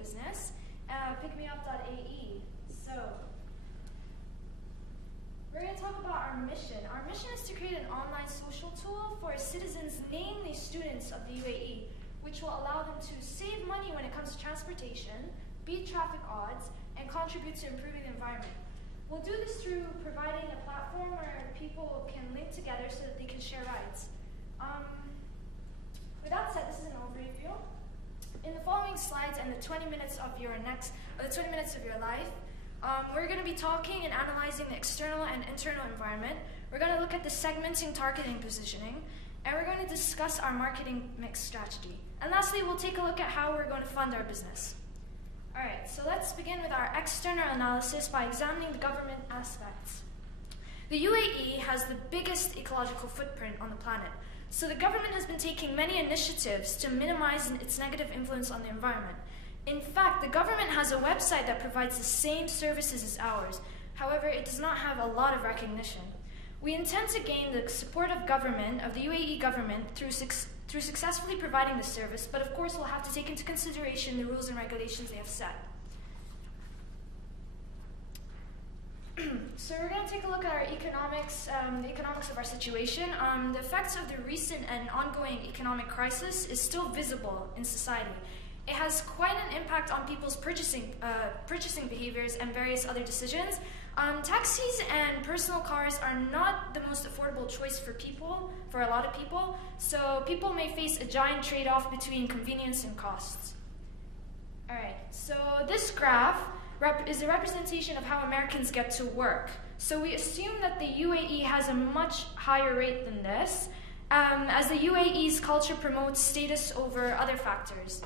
business, PickMeUp.ae. So, we're going to talk about our mission. Our mission is to create an online social tool for citizens, namely students of the UAE, which will allow them to save money when it comes to transportation, beat traffic odds, and contribute to improving the environment. We'll do this through providing a platform where people can link together so that they can share rides. With that said, this is an overview. In the following slides and the 20 minutes of your life, we're going to be talking and analyzing the external and internal environment. We're going to look at the segmenting, targeting, positioning, and we're going to discuss our marketing mix strategy. And lastly, we'll take a look at how we're going to fund our business. All right, so let's begin with our external analysis by examining the government aspects. The UAE has the biggest ecological footprint on the planet, so the government has been taking many initiatives to minimize its negative influence on the environment. In fact, the government has a website that provides the same services as ours. However, it does not have a lot of recognition. We intend to gain the support of the UAE government through successfully providing the service, but of course we'll have to take into consideration the rules and regulations they have set. So we're going to take a look at our economics, the economics of our situation. The effects of the recent and ongoing economic crisis is still visible in society. It has quite an impact on people's purchasing behaviors and various other decisions. Taxis and personal cars are not the most affordable choice for a lot of people, so people may face a giant trade-off between convenience and costs. All right, so this graph is a representation of how Americans get to work. So we assume that the UAE has a much higher rate than this, as the UAE's culture promotes status over other factors.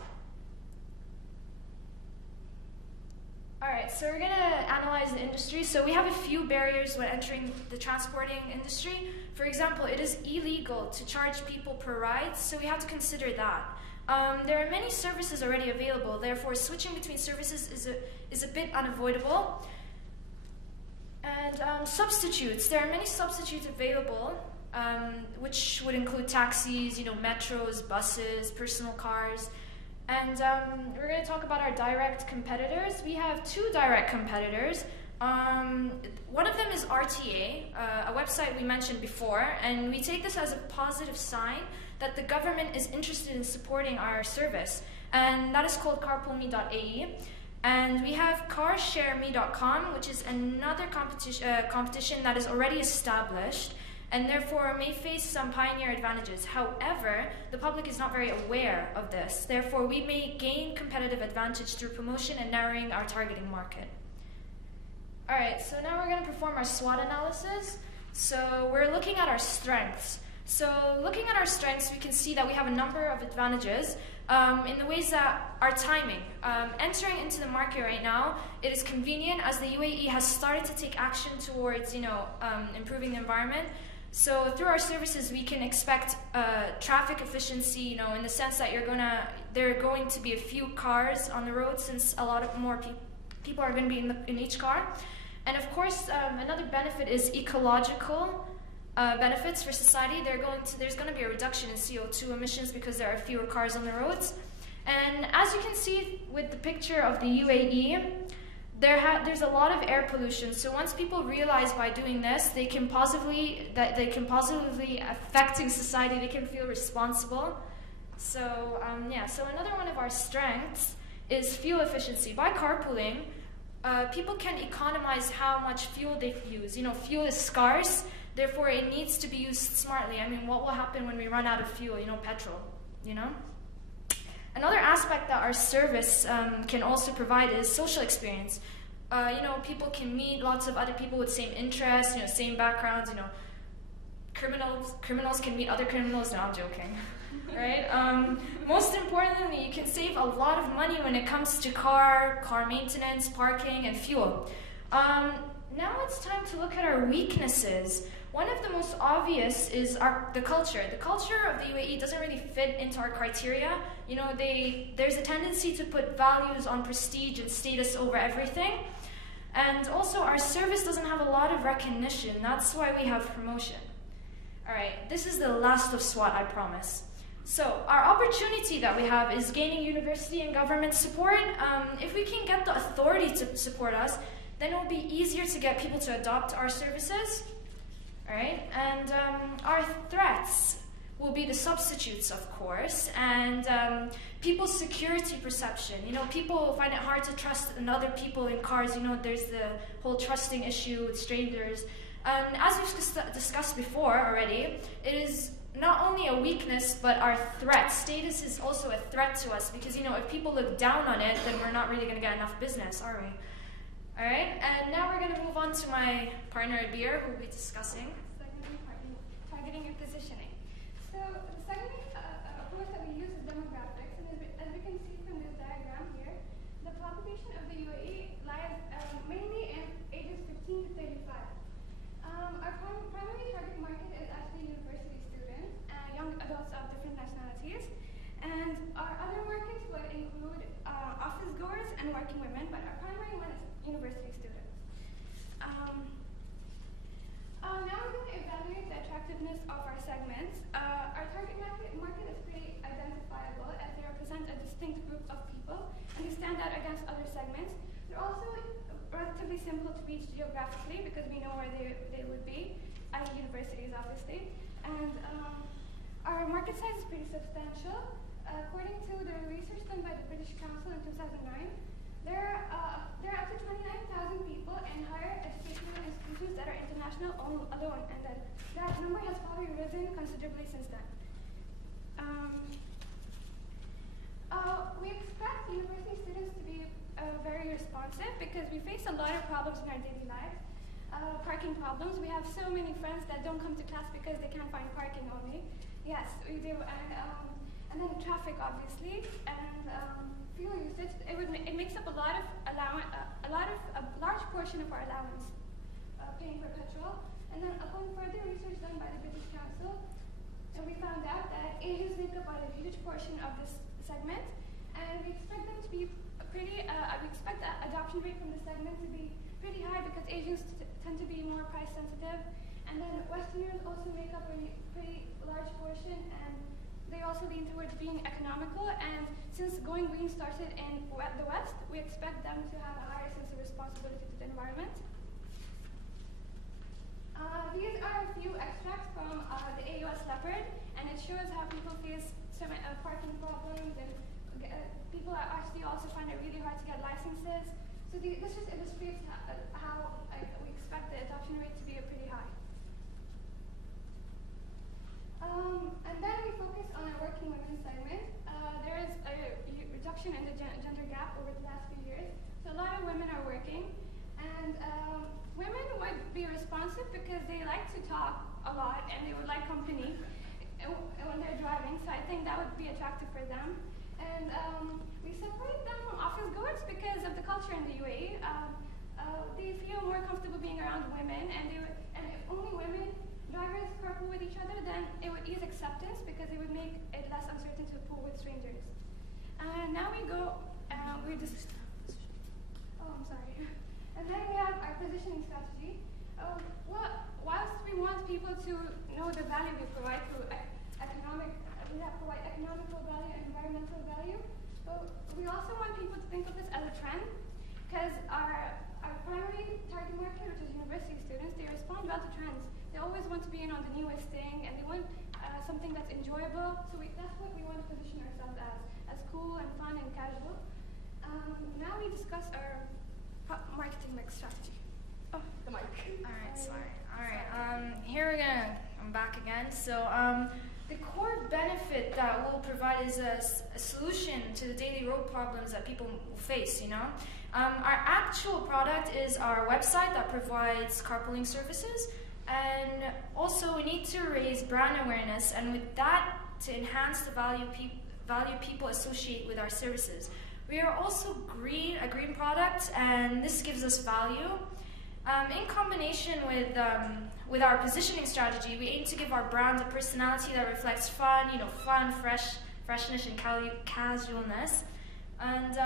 Alright, so we're going to analyze the industry. So we have a few barriers when entering the transporting industry. For example, it is illegal to charge people per ride, so we have to consider that. There are many services already available, therefore switching between services is a bit unavoidable. And substitutes. There are many substitutes available, which would include taxis, metros, buses, personal cars. And we're going to talk about our direct competitors. We have two direct competitors. One of them is RTA, a website we mentioned before, and we take this as a positive sign that the government is interested in supporting our service, and that is called CarpoolMe.ae. And we have CarshareMe.com, which is another competition that is already established, and therefore may face some pioneer advantages. However, the public is not very aware of this. Therefore, we may gain competitive advantage through promotion and narrowing our targeting market. All right, so now we're going to perform our SWOT analysis. So we're looking at our strengths. So looking at our strengths, we can see that we have a number of advantages in the ways that our timing. Entering into the market right now, it is convenient as the UAE has started to take action towards, improving the environment. So through our services, we can expect traffic efficiency, in the sense that there are going to be a few cars on the road, since a lot of more people are going to be in each car. And of course, another benefit is ecological benefits for society. There's going to be a reduction in CO2 emissions because there are fewer cars on the roads. And as you can see with the picture of the UAE, there's a lot of air pollution. So once people realize by doing this, they can positively affecting society. They can feel responsible. So So another one of our strengths is fuel efficiency. By carpooling, people can economize how much fuel they use. Fuel is scarce. Therefore, it needs to be used smartly. I mean, what will happen when we run out of fuel? Petrol. Another aspect that our service can also provide is social experience. People can meet lots of other people with same interests, same backgrounds. Criminals can meet other criminals. No, I'm joking. Right? Most importantly, you can save a lot of money when it comes to car maintenance, parking, and fuel. Now it's time to look at our weaknesses. One of the most obvious is the culture. The culture of the UAE doesn't really fit into our criteria. There's a tendency to put values on prestige and status over everything. And also, our service doesn't have a lot of recognition. That's why we have promotion. All right, this is the last of SWOT, I promise. So our opportunity that we have is gaining university and government support. If we can get the authority to support us, then it will be easier to get people to adopt our services. All right, and our threats will be the substitutes, of course, and people's security perception. You know, people find it hard to trust other people in cars. You know, there's the whole trusting issue with strangers. As we've discussed before already, it is not only a weakness, but our threat. Status is also a threat to us because, you know, if people look down on it, then we're not really going to get enough business, are we? All right, and now we're going to move on to my partner, Abir, who will be discussing targeting and positioning. So the segmenting approach that we use is demographics, and as we can see from this diagram here, the population of the UAE lies mainly in ages 15 to 35. Our primary target market is actually university students and young adults of different nationalities, and our other markets would include office goers and working women, but our primary one is university students. Now we're going to evaluate the attractiveness of our segments. Our target market is pretty identifiable as they represent a distinct group of people and they stand out against other segments. They're also relatively simple to reach geographically because we know where they would be, at universities obviously. And our market size is pretty substantial. According to the research done by the British Council in 2009, there are up to 29,000 people in higher educational institutions that are international alone, and that number has probably risen considerably since then. We expect university students to be very responsive because we face a lot of problems in our daily lives. Parking problems. We have so many friends that don't come to class because they can't find parking only. Yes, we do. And then traffic, obviously, and fuel usage. It makes up a large portion of our allowance, paying for petrol. And then upon further research done by the British Council, we found out that Asians make up a huge portion of this segment, and we expect them to be we expect the adoption rate from the segment to be pretty high because Asians tend to be more price sensitive, and then Westerners also make up a pretty large portion, and they also lean towards being economical, and since going green started in the West, we expect them to have a higher sense of responsibility to the environment. These are a few extracts from the AUS Leopard, and it shows how people face some parking problems, and people actually also find it really hard to get licenses. So this just illustrates how we expect the adoption rate to be pretty high. And then we focus on our working women segment. There is a reduction in the gender gap over the last few years. So a lot of women are working, and women would be responsive because they like to talk a lot and they would like company when they're driving. So I think that would be attractive for them. And we separate them from office goers because of the culture in the UAE. They feel more comfortable being around women, and if only women drivers carpool with each other, then it would ease acceptance because it would make it less uncertain to pool with strangers. Now we go, I'm sorry. And then we have our positioning strategy. Whilst we want people to know the value we provide through provide economical value and environmental value, but we also want people to think of this as a trend because our primary target market, which is university students, they respond well to trends. They always want to be in on the newest thing, and they want something that's enjoyable. So that's what we want to position ourselves as cool and fun and casual. Now we discuss our marketing mix strategy. Oh, the mic. All right, sorry. All right, I'm back again. So the core benefit that we'll provide is a solution to the daily road problems that people face, you know. Our actual product is our website that provides carpooling services, and also we need to raise brand awareness, and with that, to enhance the value people associate with our services. We are also a green product, and this gives us value. In combination with our positioning strategy, we aim to give our brand a personality that reflects fun, freshness, and casualness. And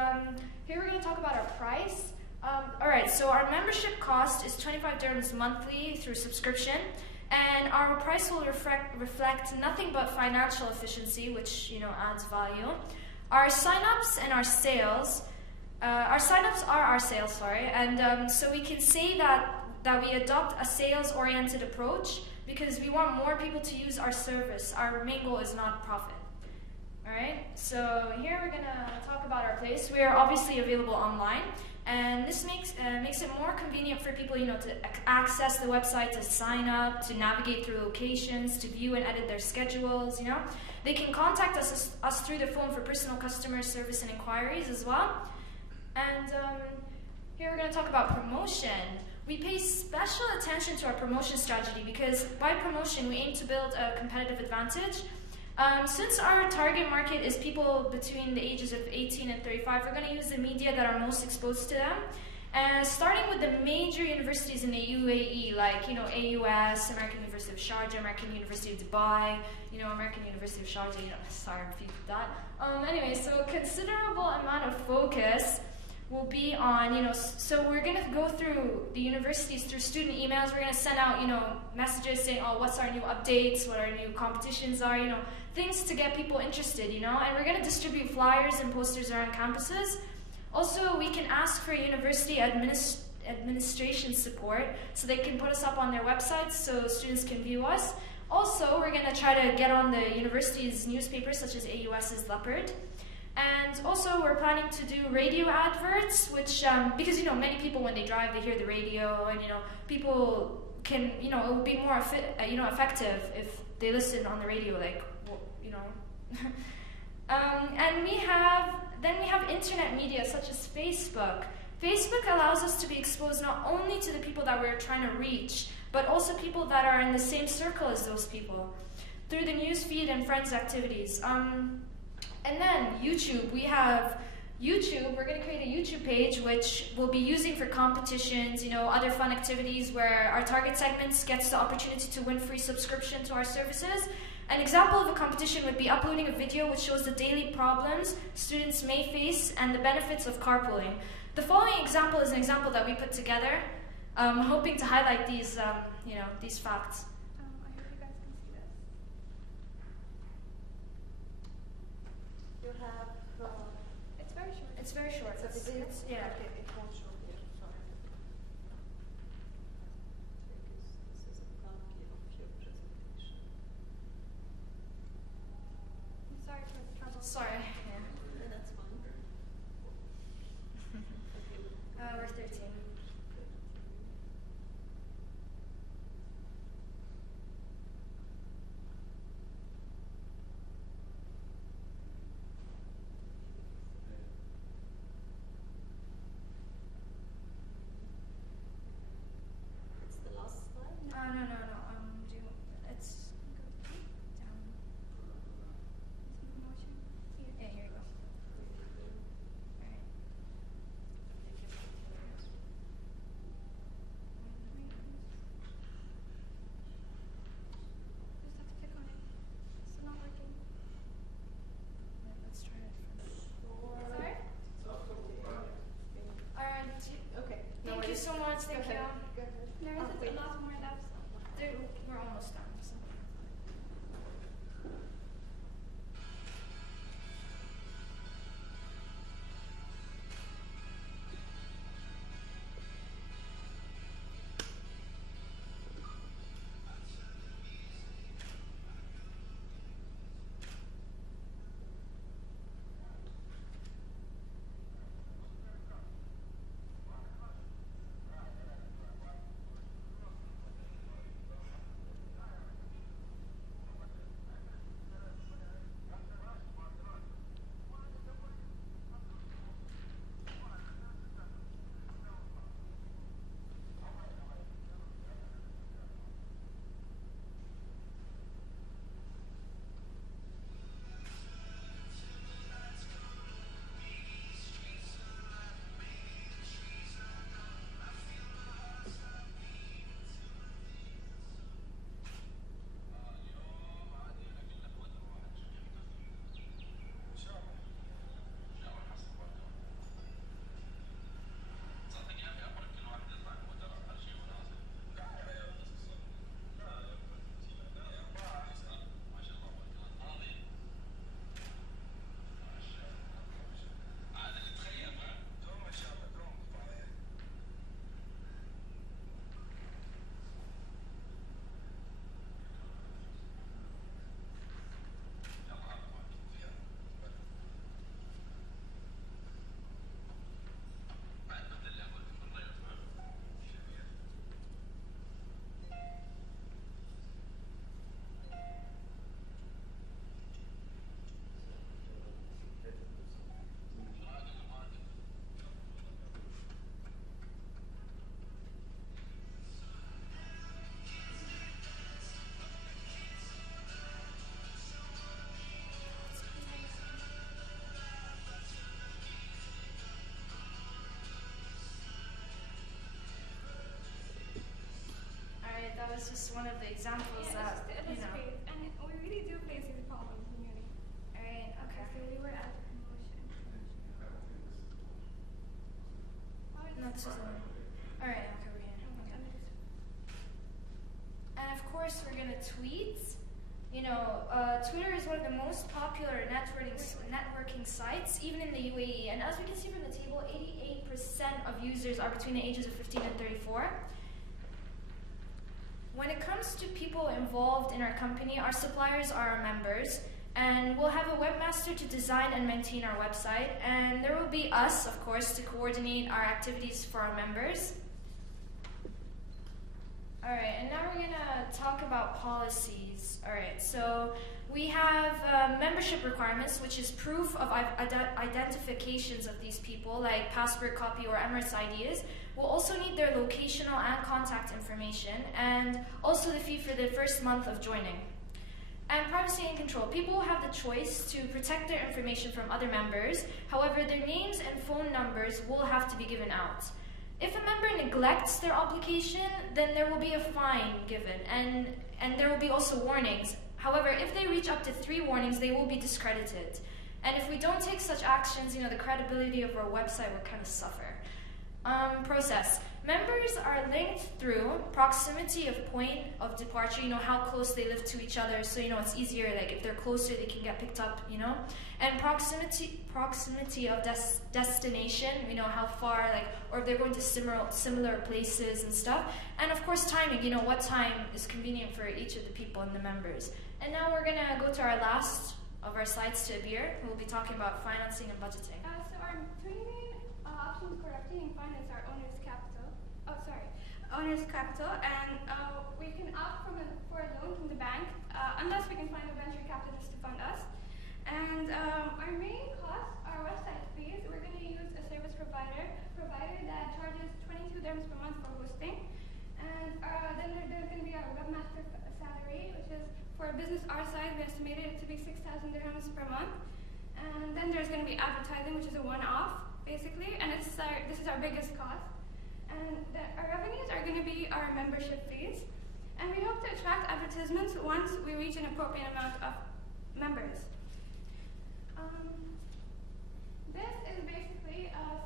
here we're going to talk about our price. All right, so our membership cost is 25 dirhams monthly through subscription. and our price will reflect nothing but financial efficiency, which adds value. Our signups and our sales, our signups are our sales, sorry, and so we can say that we adopt a sales-oriented approach because we want more people to use our service. Our main goal is not profit. All right, so here we're gonna talk about our place. We are obviously available online, and this makes it more convenient for people, to access the website, to sign up, to navigate through locations, to view and edit their schedules. They can contact us through the phone for personal customer service and inquiries as well. And here we're gonna talk about promotion. We pay special attention to our promotion strategy because by promotion we aim to build a competitive advantage. Since our target market is people between the ages of 18 and 35, we're going to use the media that are most exposed to them. And starting with the major universities in the UAE, like AUS, American University of Sharjah, American University of Dubai, American University of Sharjah, sorry, repeat that. Anyway, so a considerable amount of focus will be on, so we're going to go through the universities through student emails. We're going to send out, messages saying, oh, what's our new updates, what our new competitions are, things to get people interested, and we're going to distribute flyers and posters around campuses. Also, we can ask for university administration support so they can put us up on their websites so students can view us. Also, we're going to try to get on the university's newspapers such as AUS's Leopard. And also, we're planning to do radio adverts, which, because, many people when they drive, they hear the radio, and, people can, it would be more, effective if they listen on the radio, like, and we have internet media such as Facebook. Facebook allows us to be exposed not only to the people that we're trying to reach, but also people that are in the same circle as those people through the news feed and friends activities. And then YouTube, we have YouTube. We're going to create a YouTube page which we'll be using for competitions, other fun activities where our target segments gets the opportunity to win free subscription to our services. An example of a competition would be uploading a video which shows the daily problems students may face and the benefits of carpooling. The following example is an example that we put together, hoping to highlight these, these facts. I hope you guys can see this. You have. It's very short. It's very short. Yeah. Okay, it won't show here. Sorry. This is a copy of your presentation. I'm sorry for the trouble. Sorry. Yeah. Yeah, that's fine. We're 13. that's just one of the examples Yeah, that, it's space, and we really do face these problems in uni. Alright, okay. So we were at promotion. Not Susan. Alright, okay, we're here. Okay. And of course, we're gonna tweet. You know, Twitter is one of the most popular networking sites, even in the UAE. And as we can see from the table, 88% of users are between the ages of 15 and 34. When it comes to people involved in our company, our suppliers are our members. And we'll have a webmaster to design and maintain our website. And there will be us, of course, to coordinate our activities for our members. Alright, and now we're gonna talk about policies. Alright, so we have membership requirements, which is proof of identifications of these people, like passport copy or Emirates IDs. We'll also need their locational and contact information, and also the fee for the first month of joining. And privacy and control. People will have the choice to protect their information from other members. However, their names and phone numbers will have to be given out. If a member neglects their obligation, then there will be a fine given, and there will be also warnings. However, if they reach up to 3 warnings, they will be discredited. And if we don't take such actions, you know, the credibility of our website will kind of suffer. Process. Members are linked through proximity of point of departure, you know, how close they live to each other, so, you know, it's easier, like, if they're closer, they can get picked up, you know. And proximity of destination, you know, how far, like, or if they're going to similar places and stuff. And, of course, timing, you know, what time is convenient for each of the people and the members. And now we're going to go to our last of our slides, to Abir, who will be talking about financing and budgeting. So our 3 main options for obtaining finance are owner's capital, and we can opt for a loan from the bank, unless we can find a venture capitalist to fund us. And our main costs are website fees. We're going to use a service provider that charges 22 dirhams per month for hosting. And then there's going to be our webmaster salary, which is, for a business our size, we estimated it to be 6,000 dirhams per month. And then there's going to be advertising, which is a one-off, basically, and this is our biggest cost. And our revenues are going to be our membership fees. And we hope to attract advertisements once we reach an appropriate amount of members. This is basically a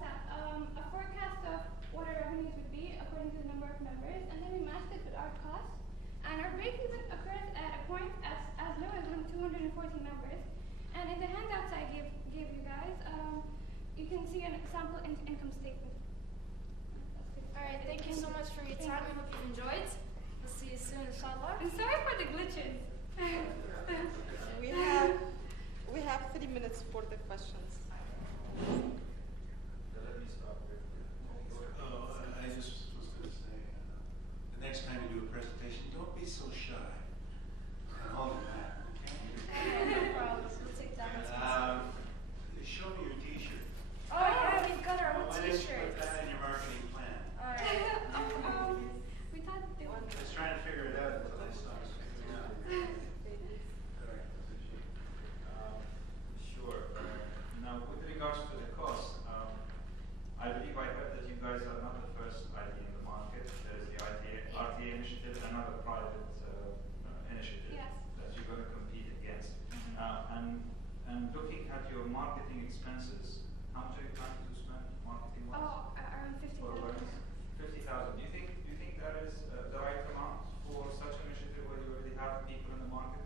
forecast of what our revenues would be according to the number of members, and then we matched it with our costs. And our break-even occurs at a point as low as 240 members. And in the handouts I gave you guys, you can see an sample income statement. Alright, thank you so much for your time. I hope you enjoyed. We'll see you soon, inshallah. And sorry for the glitches. We have 3 minutes for the questions. Let me stop here. I just was going to say, the next time you do a presentation, don't be so shy. And hold it back, okay? No problem. We'll take that. Show me your T-shirt. Oh yeah, we've got our own Why didn't you put T-shirts. that in your marketing plan? Alright. We thought they were. Just trying to figure it out until I started figuring it out. Sure. Now, with regards to the cost, I believe I heard that you guys are not the first ID in the market. There's the RTA initiative, another private initiative Yes. that you're going to compete against. And looking at your marketing expenses, how much are you planning to spend marketing-wise? Around 50,000. 50,000. Do you think that is the right amount for such an initiative where you already have people in the market?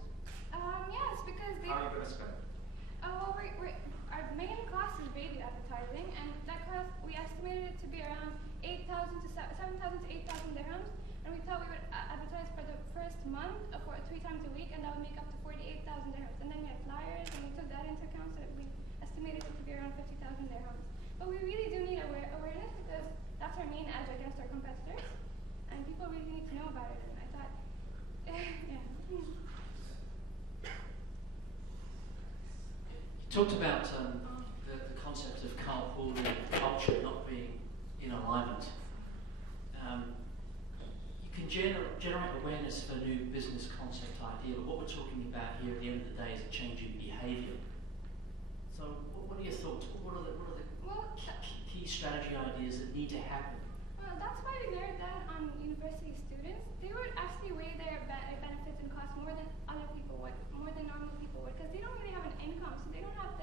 Yes, because How are you going to spend it? well, our main cost is radio advertising, and that cost, we estimated it to be around 7,000 to 8,000 dirhams, and we thought we would advertise for the first month for 3 times a week, and that would make up to 48,000 dirhams. And then we had flyers, and we took that into account, so that we estimated it to be around 50,000 dirhams. But we really do need awareness, because that's our main edge against our competitors, and people really need to know about it. And I thought, yeah. You talked about the concept of carpooling culture not being in alignment. You can generate awareness for a new business concept idea, but what we're talking about here at the end of the day is a change in behaviour. So what are your thoughts? What are the key strategy ideas that need to happen That's why we narrowed down on university students. They would actually weigh their benefits and costs more than other people would, more than normal people would, because they don't really have an income, so they don't have the,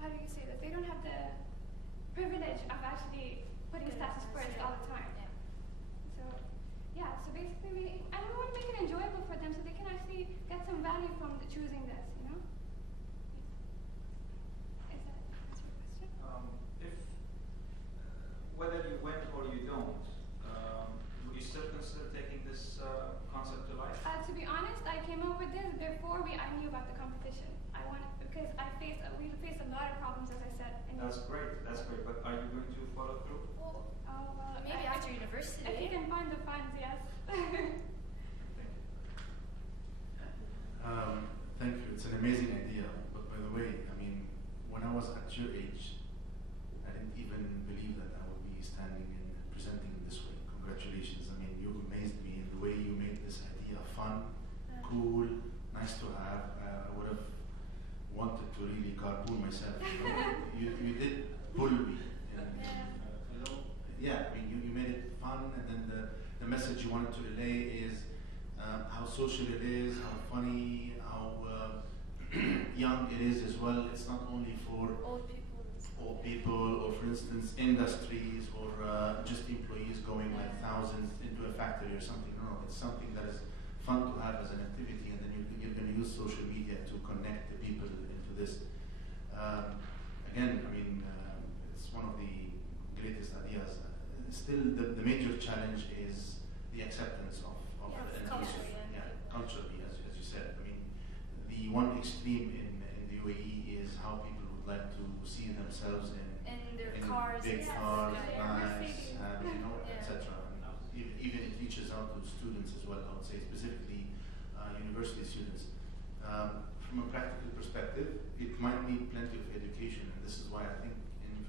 how do you say this? They don't have the privilege of actually putting status first all the time. Yeah. So, yeah, so basically and we want to make it enjoyable for them so they can actually get some value from choosing this, you know? Is that answer your question? If whether you went or you don't, would you still consider taking this concept to life? To be honest, I came up with this before I knew about the competition. I wanted, because we faced a lot of problems, as I said. That's great. That's great. But are you going to follow through? Well, Maybe after university. If you can find the funds, yes. Thank you. Thank you. It's an amazing idea. But by the way, I mean, when I was at your age, I didn't even believe that I would be standing and presenting in this way. Congratulations. I mean, you amazed me in the way you made this idea fun, cool, nice to have. I would have wanted to really carpool myself. You did pull me. Yeah, I mean, you made it fun, and then the message you wanted to relay is how social it is, how funny, how young it is as well. It's not only for Old people. or for instance, industries or just employees going like thousands into a factory or something. No, it's something that is fun to have as an activity, and then you're going to use social media to connect the people into this. Again, I mean, it's one of the greatest ideas. Still, the major challenge is the acceptance of an culture, culturally, as you said. I mean, the one extreme in the UAE is how people would like to see themselves in their cars, big yes, cars, yeah, nice, and Yeah. etc. Even it reaches out to students as well. I would say specifically university students. From a practical perspective, it might need plenty of education, and this is why I think,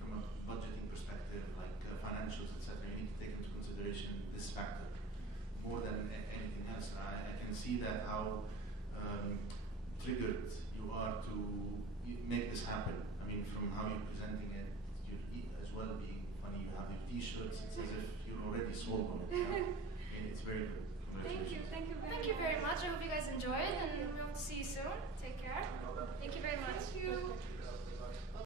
from a budgeting perspective, like financials, etc., you need to take into consideration this factor more than anything else. I can see that how triggered you are to make this happen. I mean, from how you're presenting it, you're as well being funny. You have your T-shirts. It's as if you're already sold on it. And it's very good. Thank you Congratulations. very much. Thank you very much. I hope you guys enjoyed, and we hope to see you soon.